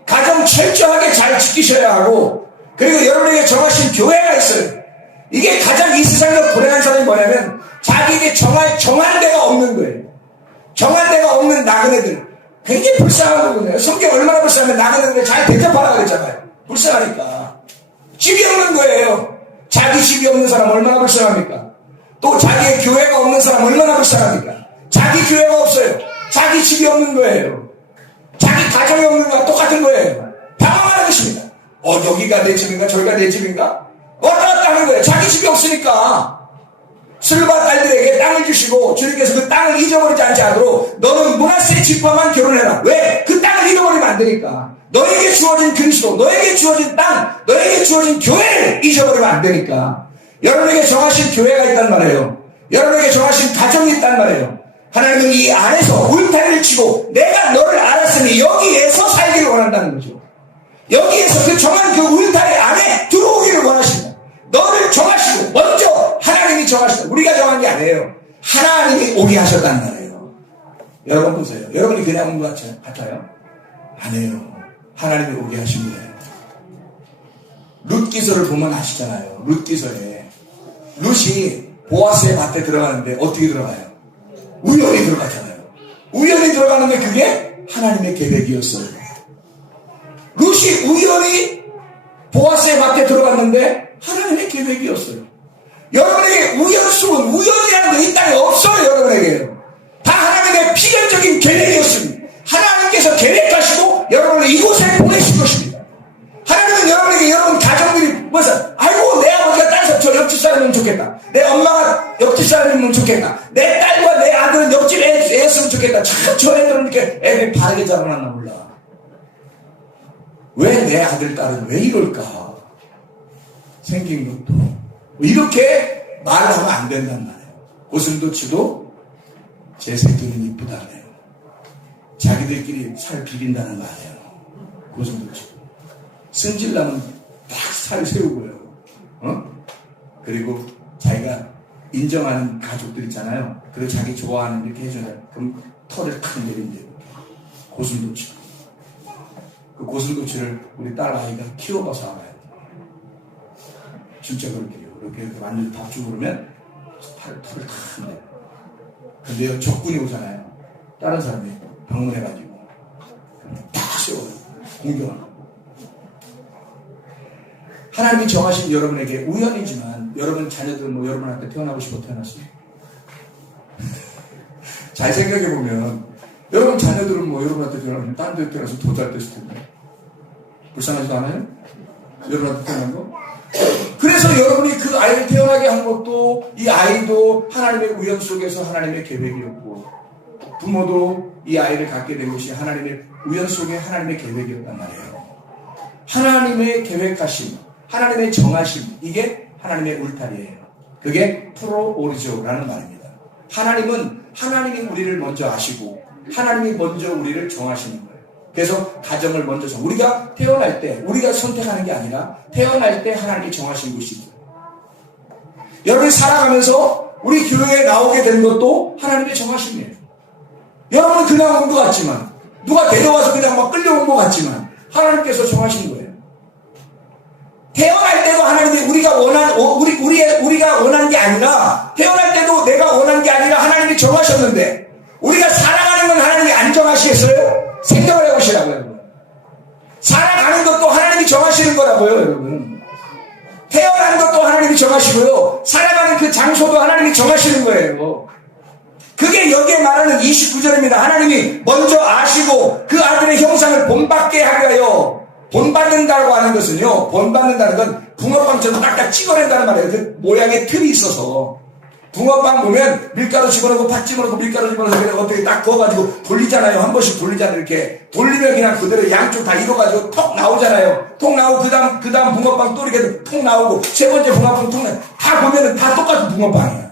가정 철저하게 잘 지키셔야 하고, 그리고 여러분에게 정하신 교회가 있어요. 이게 가장 이 세상에서 불행한 사람이 뭐냐면 자기에게 정한 데가 없는 거예요. 정한 데가 없는 나그네들. 굉장히 불쌍한 거거든요. 성경 얼마나 불쌍하면 나그네들을 잘 대접하라고 그랬잖아요. 불쌍하니까. 집이 없는 거예요. 자기 집이 없는 사람 얼마나 불쌍합니까? 또 자기의 교회가 없는 사람 얼마나 불쌍합니까? 자기 교회가 없어요. 자기 집이 없는 거예요. 자기 가정이 없는 거와 똑같은 거예요. 방황하는 것입니다. 여기가 내 집인가 저기가 내 집인가? 왔다 갔다 하는 거예요. 자기 집이 없으니까. 술과 딸들에게 땅을 주시고 주님께서 그 땅을 잊어버리지 않지 않도록 너는 므낫세 지파만 결혼해라. 왜? 그 땅을 잃어버리면 안 되니까. 너에게 주어진 그리스도, 너에게 주어진 땅, 너에게 주어진 교회를 잊어버리면 안 되니까. 여러분에게 정하신 교회가 있단 말이에요. 여러분에게 정하신 가정이 있단 말이에요. 하나님은 이 안에서 울타리를 치고 내가 너를 알았으니 여기에서 살기를 원한다는 거죠. 여기에서 그 정한 그 울타리 안에 들어오기를 원하십니다. 너를 정하시고 먼저 하나님이 정하시다. 우리가 정한 게 아니에요. 하나님이 오게 하셨단 말이에요. 여러분 보세요. 여러분이 그냥 온 것 같아요? 아니에요. 하나님이 오게 하신 거예요. 룻기서를 보면 아시잖아요. 룻기서에 룻이 보아스의 밭에 들어가는데 어떻게 들어가요? 우연히 들어가잖아요. 우연히 들어가는데 그게 하나님의 계획이었어요. 룻이 우연히 보아스의 밭에 들어갔는데 하나님의 계획이었어요. 여러분에게 우연수는 우연이라는 게 이 땅에 없어요. 여러분에게 다 하나님의 필연적인 계획이었습니다. 하나님께서 계획하시고 여러분을 이곳에 보내신 것입니다. 하나님은 여러분에게 여러분 가정들이 뭐서 아이고 내 아버지가 딸에서 저 옆집 사람이면 좋겠다. 내 엄마가 옆집 사람이면 좋겠다. 내 딸과 내 아들은 옆집 애였으면 좋겠다. 참 저 애들은 이렇게 애들이 바르게 자라났나 몰라. 왜 내 아들 딸은 왜 이럴까? 생긴 것도 이렇게 말을 하면 안 된단 말이에요. 고슴도치도 제 새끼는 이쁘다네요. 자기들끼리 살 비린다는 거 아니에요. 고슴도치 승질나면 딱 살 세우고요. 그리고 자기가 인정하는 가족들 있잖아요. 그리고 자기 좋아하는 이렇게 해주잖아요. 그럼 털을 탁 내린대요. 고슴도치. 그 고슴도치를 우리 딸 아이가 키워봐서 알아요. 진짜 그렇게요. 이렇게 완전히 밥 주고 그러면 털을 탁 내요. 근데요, 적군이 오잖아요. 다른 사람이 방문해가지고 딱 세워요. 공격을. 하나님이 정하신 여러분에게 우연이지만 여러분 자녀들은 뭐 여러분한테 태어나고 싶어 태어났어요. 잘 생각해보면 여러분 자녀들은 뭐 여러분한테 태어나면 다른 데 태어나서 더 잘 됐을 텐데 불쌍하지도 않아요? 여러분한테 태어난 거? 그래서 여러분이 그 아이를 태어나게 한 것도 이 아이도 하나님의 우연 속에서 하나님의 계획이었고 부모도 이 아이를 갖게 된 것이 하나님의 우연 속에 하나님의 계획이었단 말이에요. 하나님의 계획하심, 하나님의 정하심, 이게 하나님의 울타리예요. 그게 프로오리조라는 말입니다. 하나님이 우리를 먼저 아시고 하나님이 먼저 우리를 정하시는 거예요. 그래서 가정을 먼저 우리가 태어날 때 우리가 선택하는 게 아니라 태어날 때 하나님이 정하신 것이 있어요. 여러분이 살아가면서 우리 교회에 나오게 된 것도 하나님의 정하심이에요. 여러분은 그냥 온 것 같지만 누가 데려와서 그냥 막 끌려온 것 같지만 하나님께서 정하신 거예요. 태어날 때도 하나님이 우리가 원하는 게 아니라 태어날 때도 내가 원하는 게 아니라 하나님이 정하셨는데 우리가 살아가는 건 하나님이 안 정하시겠어요? 생각을 해보시라고요. 살아가는 것도 하나님이 정하시는 거라고요, 여러분. 태어나는 것도 하나님이 정하시고요. 살아가는 그 장소도 하나님이 정하시는 거예요. 그게 여기에 말하는 29절입니다. 하나님이 먼저 아시고 그 아들의 형상을 본받게 하려 본받는다고 하는 것은요, 본받는다는 건 붕어빵처럼 딱딱 찍어낸다는 말이에요. 그 모양의 틀이 있어서. 붕어빵 보면 밀가루 집어넣고 팥 집어넣고 밀가루 집어넣어서 그냥 어떻게 딱 구워가지고 돌리잖아요. 한 번씩 돌리잖아요. 이렇게 돌리면 그냥 그대로 양쪽 다 익어가지고 톡 나오잖아요. 톡 나오고 그 다음 붕어빵 또 이렇게 톡 나오고 세 번째 붕어빵 톡 나오고 다 보면은 다 똑같은 붕어빵이에요.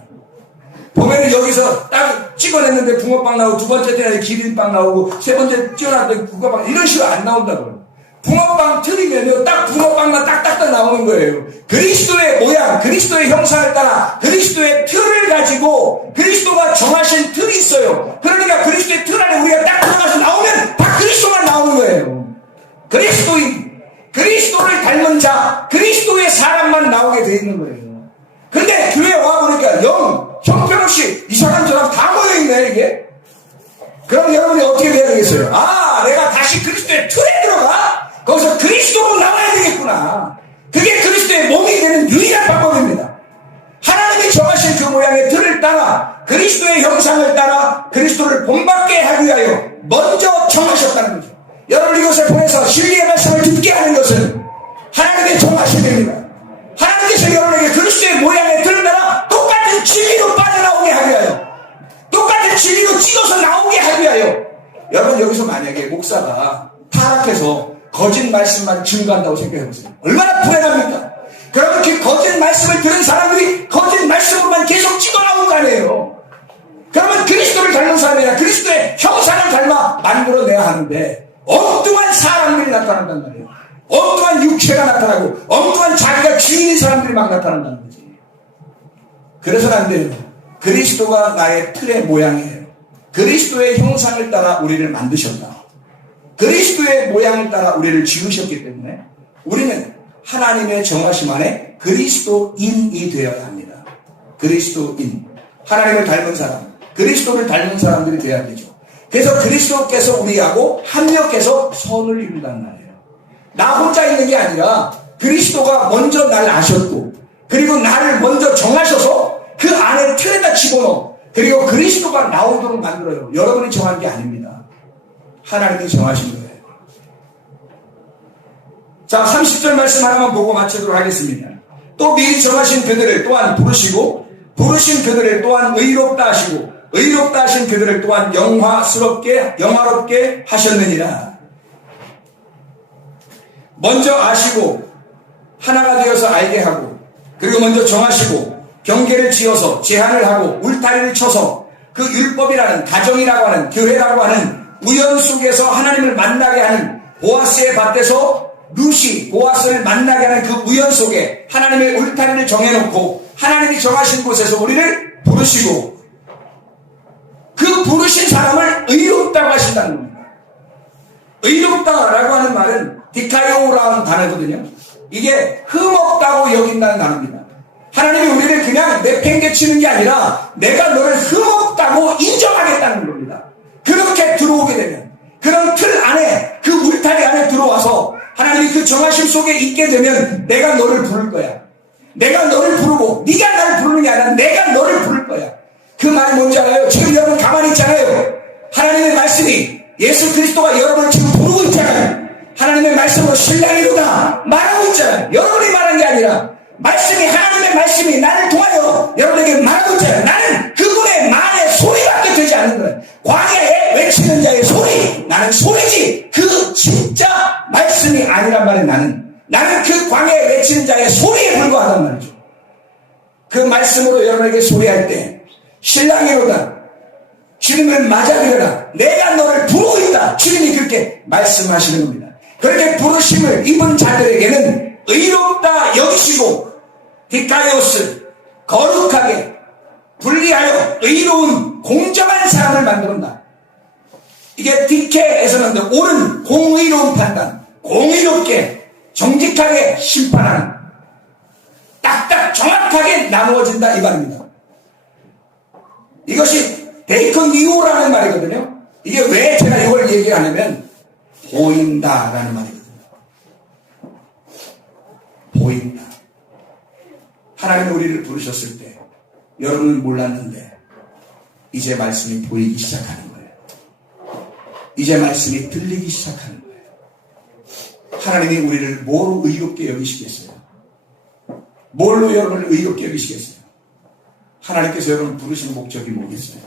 보면은 여기서 딱 찍어냈는데 붕어빵 나오고 두 번째 때는 기린빵 나오고 세 번째 찍어놨더니 붕어빵 이런 식으로 안 나온다고요. 붕어빵 틀이면요, 딱 붕어빵만 딱딱딱 나오는 거예요. 그리스도의 모양, 그리스도의 형상을 따라 그리스도의 틀을 가지고 그리스도가 정하신 틀이 있어요. 그러니까 그리스도의 틀 안에 우리가 딱 들어가서 나오면 다 그리스도만 나오는 거예요. 그리스도인, 그리스도를 닮은 자, 그리스도의 사람만 나오게 돼 있는 거예요. 근데 교회 와보니까 형편없이 이 사람 저랑 다 모여있네, 이게. 그럼 여러분이 어떻게 돼야 되겠어요? 아, 내가 다시 그리스도의 틀에 들어가? 거기서 그리스도로 나와야 되겠구나. 그게 그리스도의 몸이 되는 유일한 방법입니다. 하나님이 정하신 그 모양의 틀을 따라 그리스도의 형상을 따라 그리스도를 본받게 하기 위하여 먼저 정하셨다는 거죠. 여러분 이것을 보내서 진리의 말씀을 듣게 하는 것은 하나님의 정하심입니다. 하나님께서 여러분에게 그리스도의 모양의 틀을 따라 똑같은 진리로 빠져나오게 하기 위하여, 똑같은 진리로 찍어서 나오게 하기 위하여. 여러분 여기서 만약에 목사가 타락해서 거짓 말씀만 증거한다고 생각해보세요. 얼마나 불행합니까? 그러면 그 거짓 말씀을 들은 사람들이 거짓 말씀으로만 계속 찍어 나온 거 아니에요. 그러면 그리스도를 닮은 사람이 아니라 그리스도의 형상을 닮아 만들어내야 하는데 엉뚱한 사람들이 나타난단 말이에요. 엉뚱한 육체가 나타나고 엉뚱한 자기가 주인인 사람들이 막 나타난다는 거지. 그래서는 안 돼요. 그리스도가 나의 틀의 모양이에요. 그리스도의 형상을 따라 우리를 만드셨다. 그리스도의 모양을 따라 우리를 지으셨기 때문에 우리는 하나님의 정하심 안에 그리스도인이 되어야 합니다. 그리스도인. 하나님을 닮은 사람, 그리스도를 닮은 사람들이 되어야 되죠. 그래서 그리스도께서 우리하고 합력해서 선을 이룬다는 말이에요. 나 혼자 있는 게 아니라 그리스도가 먼저 날 아셨고 그리고 나를 먼저 정하셔서 그 안에 틀에다 집어넣어 그리고 그리스도가 나오도록 만들어요. 여러분이 정한 게 아닙니다. 하나님이 정하신 거예요. 자, 30절 말씀 하나만 보고 마치도록 하겠습니다. 또 미리 정하신 그들을 또한 부르시고 부르신 그들을 또한 의롭다 하시고 의롭다 하신 그들을 또한 영화롭게 하셨느니라. 먼저 아시고 하나가 되어서 알게 하고 그리고 먼저 정하시고 경계를 지어서 제한을 하고 울타리를 쳐서 그 율법이라는 가정이라고 하는 교회라고 하는 우연 속에서 하나님을 만나게 하는 보아스의 밭에서 루시 보아스를 만나게 하는 그 우연 속에 하나님의 울타리를 정해놓고 하나님이 정하신 곳에서 우리를 부르시고 그 부르신 사람을 의롭다고 하신다는 겁니다. 의롭다라고 하는 말은 디카이오라는 단어거든요. 이게 흠없다고 여긴다는 단어입니다. 하나님이 우리를 그냥 내팽개치는 게 아니라 내가 너를 흠없다고 인정하겠다는 겁니다. 그렇게 들어오게 되면 그런 틀 안에 그 울타리 안에 들어와서 하나님이 그 정하심 속에 있게 되면 내가 너를 부를 거야. 내가 너를 부르고 네가 나를 부르는 게 아니라 내가 너를 부를 거야. 그 말이 뭔지 알아요? 지금 여러분 가만히 있잖아요. 하나님의 말씀이 예수 그리스도가 여러분을 지금 부르고 있잖아요. 하나님의 말씀으로 신랑이로다 말하고 있잖아요. 여러분이 말한 게 아니라 말씀이 하나님의 말씀이 나를 통하여 여러분에게 말하고 있잖아요. 나는 그분의 말의 소리밖에 되지 않는 거예요. 광야에 외치는 자의 소리, 나는 소리지 그 진짜 말씀이 아니란 말이에요. 나는 그 광야에 외치는 자의 소리에 불과하단 말이죠. 그 말씀으로 여러분에게 소리할 때 신랑이로다 주님을 맞아들여라 내가 너를 부르고 있다 주님이 그렇게 말씀하시는 겁니다. 그렇게 부르심을 입은 자들에게는 의롭다 여기시고 디카이오스 거룩하게 분리하여 의로운 공정한 사람을 만든다. 이게 디케에서는 옳은 공의로운 판단, 공의롭게 정직하게 심판하는 딱딱 정확하게 나누어진다 이 말입니다. 이것이 데이컨니오라는 말이거든요. 이게 왜 제가 이걸 얘기하냐면 보인다라는 말이거든요. 보인다. 하나님이 우리를 부르셨을 때 여러분은 몰랐는데 이제 말씀이 보이기 시작하는 거예요. 이제 말씀이 들리기 시작하는 거예요. 하나님이 우리를 뭐로 의롭게 여기시겠어요? 뭘로 여러분을 의롭게 여기시겠어요? 하나님께서 여러분을 부르신 목적이 뭐겠어요?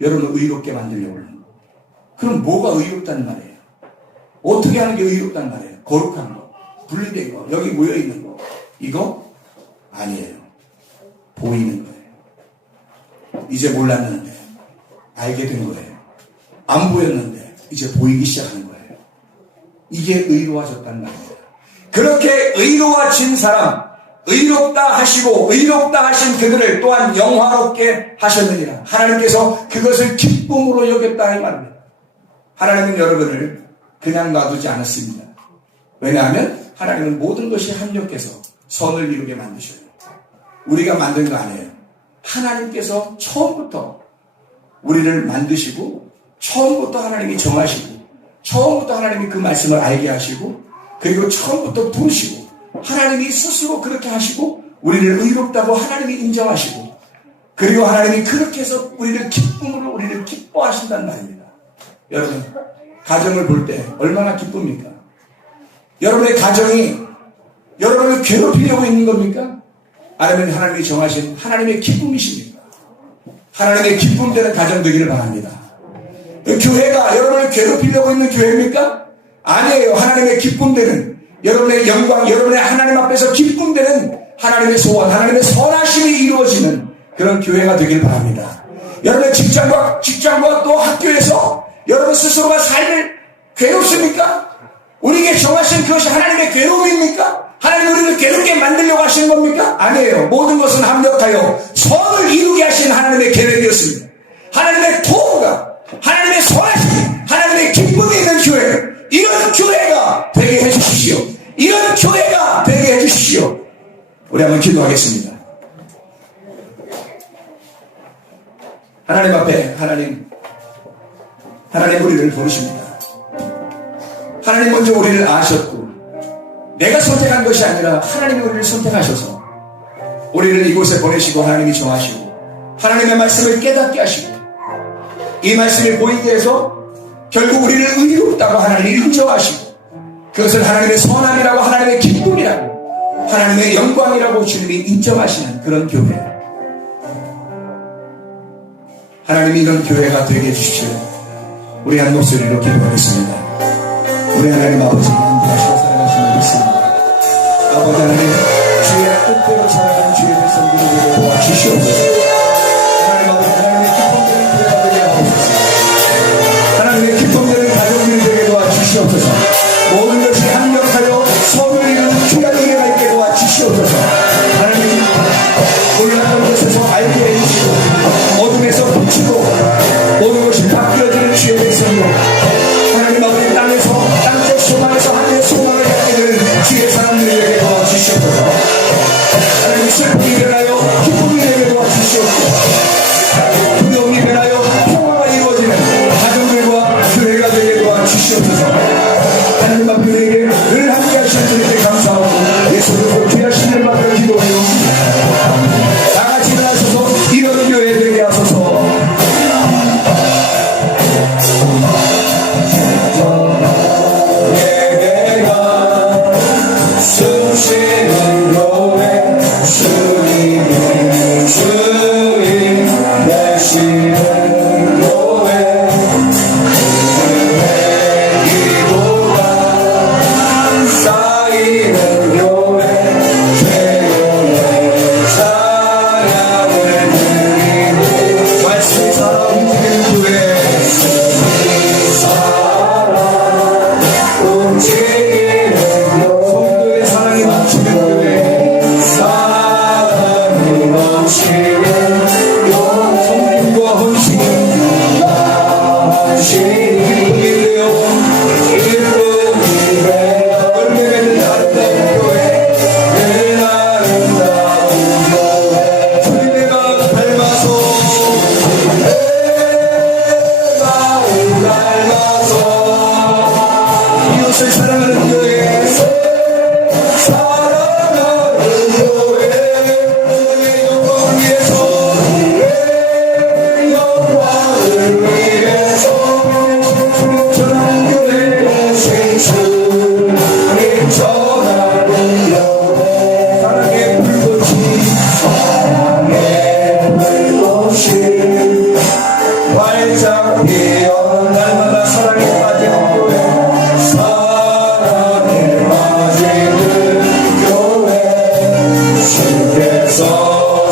여러분을 의롭게 만들려고 하는 거. 그럼 뭐가 의롭다는 말이에요? 어떻게 하는 게 의롭다는 말이에요? 거룩한 거, 분리된 거, 여기 모여있는 거. 이거 아니에요. 보이는 거예요. 이제 몰랐는데 알게 된 거예요. 안 보였는데 이제 보이기 시작하는 거예요. 이게 의로워졌다는 말입니다. 그렇게 의로워진 사람, 의롭다 하시고 의롭다 하신 그들을 또한 영화롭게 하셨느니라. 하나님께서 그것을 기쁨으로 여겼다 이 말입니다. 하나님은 여러분을 그냥 놔두지 않았습니다. 왜냐하면 하나님은 모든 것이 합력해서 선을 이루게 만드셔요. 우리가 만든 거 아니에요. 하나님께서 처음부터 우리를 만드시고 처음부터 하나님이 정하시고 처음부터 하나님이 그 말씀을 알게 하시고 그리고 처음부터 부르시고 하나님이 스스로 그렇게 하시고 우리를 의롭다고 하나님이 인정하시고 그리고 하나님이 그렇게 해서 우리를 기쁨으로 우리를 기뻐하신다는 말입니다. 여러분 가정을 볼 때 얼마나 기쁩니까? 여러분의 가정이 여러분을 괴롭히려고 있는 겁니까? 아니면 하나님이 정하신 하나님의 기쁨이십니까? 하나님의 기쁨되는 가정 되기를 바랍니다. 교회가 여러분을 괴롭히려고 있는 교회입니까? 아니에요. 하나님의 기쁨되는 여러분의 영광, 여러분의 하나님 앞에서 기쁨되는 하나님의 소원, 하나님의 선하심이 이루어지는 그런 교회가 되길 바랍니다. 여러분의 직장과 또 학교에서 여러분 스스로가 삶을 괴롭습니까? 우리에게 정하신 그것이 하나님의 괴로움입니까? 하나님 우리를 괴롭게 만들려고 하시는 겁니까? 아니에요. 모든 것은 합력하여 선을 이루게 하신 하나님의 계획이었습니다. 하나님의 도우가 하나님의 선하심, 하나님의 기쁨이 있는 교회, 이런 교회가 되게 해주십시오. 이런 교회가 되게 해주십시오. 우리 한번 기도하겠습니다. 하나님 앞에 하나님 우리를 부르십니다. 하나님 먼저 우리를 아셨고 내가 선택한 것이 아니라 하나님이 우리를 선택하셔서 우리를 이곳에 보내시고 하나님이 정하시고 하나님의 말씀을 깨닫게 하시고 이 말씀이 보이게 해서 결국 우리를 의롭다고 하나님이 인정하시고 그것을 하나님의 선함이라고 하나님의 기쁨이라고 하나님의 영광이라고 주님이 인정하시는 그런 교회. 하나님이 이런 교회가 되게 해주십시오. 우리 한 목소리로 기도하겠습니다. 우리 하나님 아버지 인도하시고 사랑하시는 믿습니다. 아버지 하나님 주의 뜻대로 살아가는 주의 백성들을 도와주시옵소서. 하나님 아버지 하나님의 기쁨되는 교회가 되게 하옵소서. 하나님의 기쁨되는 가정들이 되게 도와주시옵소서. 모든 것이 합력하여 선을 이루는 귀한 은혜가 있게 도와주시옵소서. 하나님 올라가는 곳에서 알게 해주시고 어둠에서 비추고 모든 것이 바뀌어지는 주의 백성으로 하나님 아버지 땅적 소망에서 하늘의 소망을 갖게 되는 주의 사람들에게 도와주시옵소서. 하나님 슬픔이 일어나요 기쁨이 되게 도와주시옵소서. 두려움이 일어나요 평화가 이루어지는 가정들과 교회가 되게 도와주시옵소서. 하나님 앞에 우리에게 늘 함께 하시는 주님께 감사하고 예수님으로 귀하신 일 받들어 기도해옵니다. 다같이 일어나셔서 이런 교회 되게 하소서. 쌓이는 교회 주께서